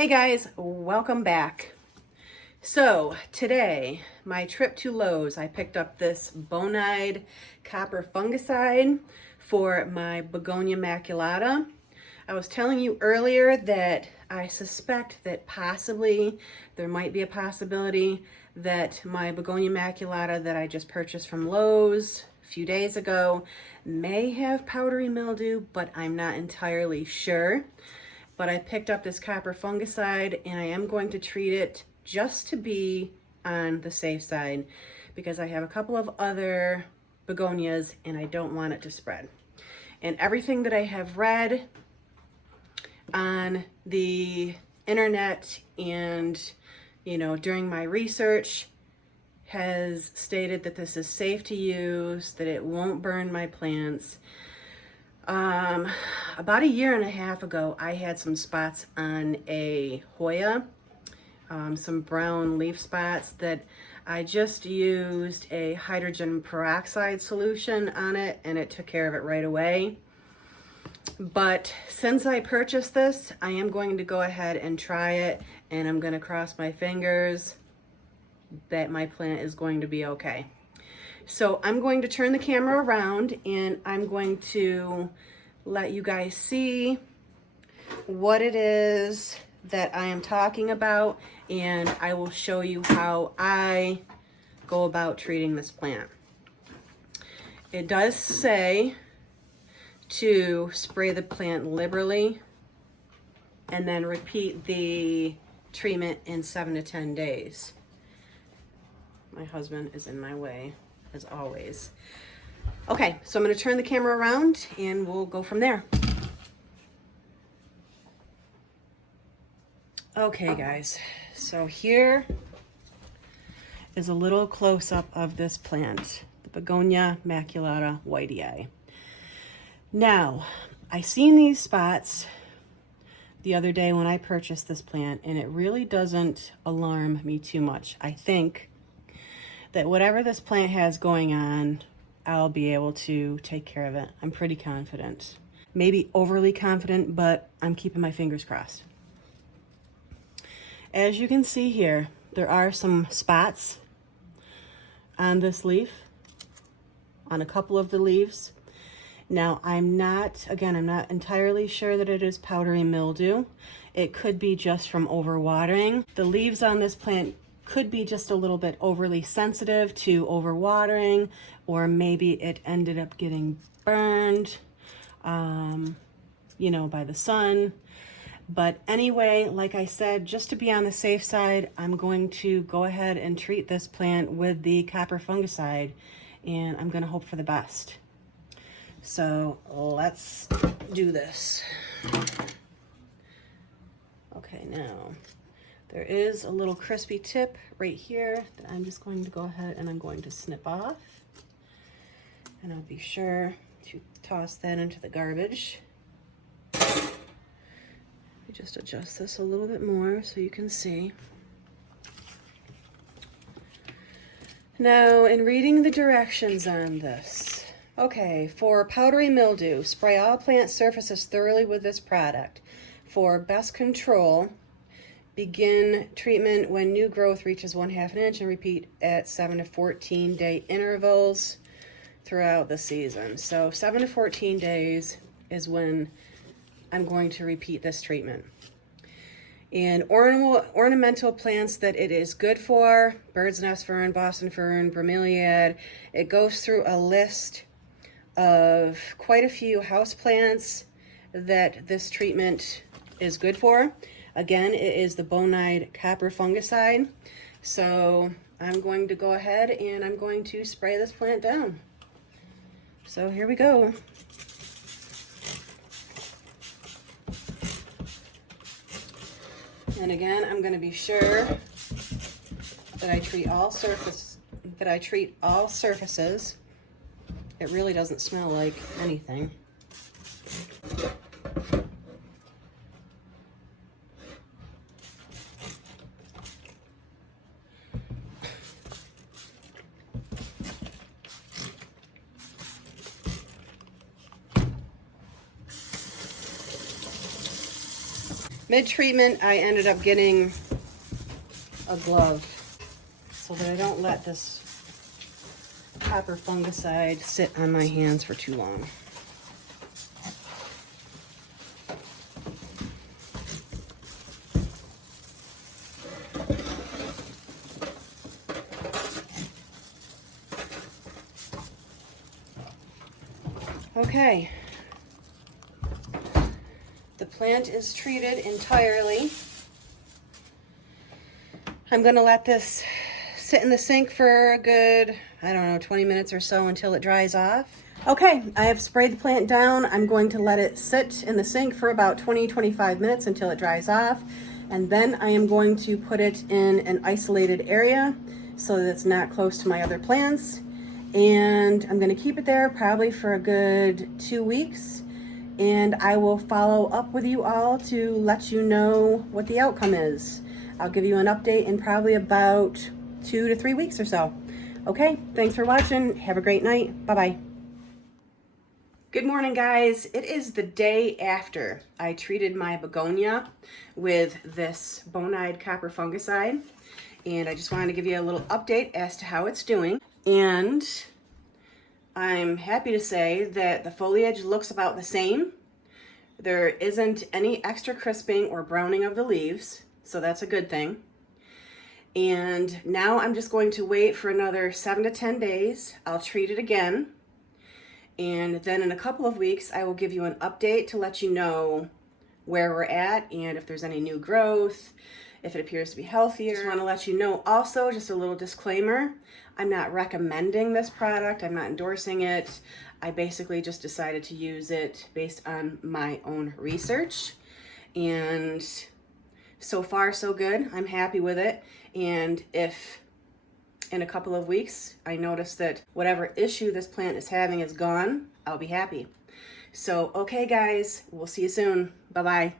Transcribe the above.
Hey guys, welcome back. So today, my trip to Lowe's, I picked up this Bonide copper fungicide for my Begonia Maculata. I was telling you earlier that I suspect that possibly there might be a possibility that my Begonia Maculata that I just purchased from Lowe's a few days ago may have powdery mildew, but I'm not entirely sure. But I picked up this copper fungicide and I am going to treat it just to be on the safe side because I have a couple of other begonias and I don't want it to spread. And everything that I have read on the internet and, during my research has stated that this is safe to use, that it won't burn my plants. About a year and a half ago, I had some spots on a Hoya, some brown leaf spots that I just used a hydrogen peroxide solution on it and it took care of it right away. But since I purchased this, I am going to go ahead and try it and I'm going to cross my fingers that my plant is going to be okay. So I'm going to turn the camera around and I'm going to let you guys see what it is that I am talking about, and I will show you how I go about treating this plant. It does say to spray the plant liberally and then repeat the treatment in 7 to 10 days. My husband is in my way, as always. Okay, so I'm going to turn the camera around and we'll go from there. Okay, guys, so here is a little close-up of this plant, the Begonia Maculata Wightii. Now, I seen these spots the other day when I purchased this plant, and it really doesn't alarm me too much. I think that whatever this plant has going on, I'll be able to take care of it. I'm pretty confident. Maybe overly confident, but I'm keeping my fingers crossed. As you can see here, there are some spots on this leaf, on a couple of the leaves. Now, I'm not entirely sure that it is powdery mildew. It could be just from overwatering. The leaves on this plant could be just a little bit overly sensitive to overwatering, or maybe it ended up getting burned, by the sun. But anyway, like I said, just to be on the safe side, I'm going to go ahead and treat this plant with the copper fungicide, and I'm going to hope for the best. So let's do this. Okay, now there is a little crispy tip right here that I'm just going to go ahead and I'm going to snip off. And I'll be sure to toss that into the garbage. Just adjust this a little bit more so you can see. Now, in reading the directions on this, okay, for powdery mildew, spray all plant surfaces thoroughly with this product. For best control, begin treatment when new growth reaches 1/2 inch and repeat at 7 to 14 day intervals throughout the season. So 7 to 14 days is when I'm going to repeat this treatment. And ornamental plants that it is good for, bird's nest fern, Boston fern, bromeliad, it goes through a list of quite a few house plants that this treatment is good for. Again, it is the Bonide copper fungicide. So I'm going to go ahead and I'm going to spray this plant down. So here we go. And again, I'm going to be sure that I treat all surfaces. It really doesn't smell like anything. Mid-treatment, I ended up getting a glove so that I don't let this copper fungicide sit on my hands for too long. Okay, the plant is treated entirely. I'm gonna let this sit in the sink for a good, I don't know, 20 minutes or so until it dries off. Okay, I have sprayed the plant down. I'm going to let it sit in the sink for about 20-25 minutes until it dries off. And then I am going to put it in an isolated area so that it's not close to my other plants. And I'm gonna keep it there probably for a good 2 weeks. And I will follow up with you all to let you know what the outcome is. I'll give you an update in probably about 2 to 3 weeks or so. Okay, thanks for watching. Have a great night. Bye-bye. Good morning, guys. It is the day after I treated my begonia with this bonide copper fungicide. And I just wanted to give you a little update as to how it's doing. And I'm happy to say that the foliage looks about the same. There isn't any extra crisping or browning of the leaves, so that's a good thing. And now I'm just going to wait for another 7 to 10 days. I'll treat it again. And then in a couple of weeks, I will give you an update to let you know where we're at and if there's any new growth, if it appears to be healthier. Just want to let you know also, just a little disclaimer, I'm not recommending this product. I'm not endorsing it. I basically just decided to use it based on my own research. And so far, so good. I'm happy with it. And if in a couple of weeks I notice that whatever issue this plant is having is gone, I'll be happy. So, okay guys, we'll see you soon. Bye-bye.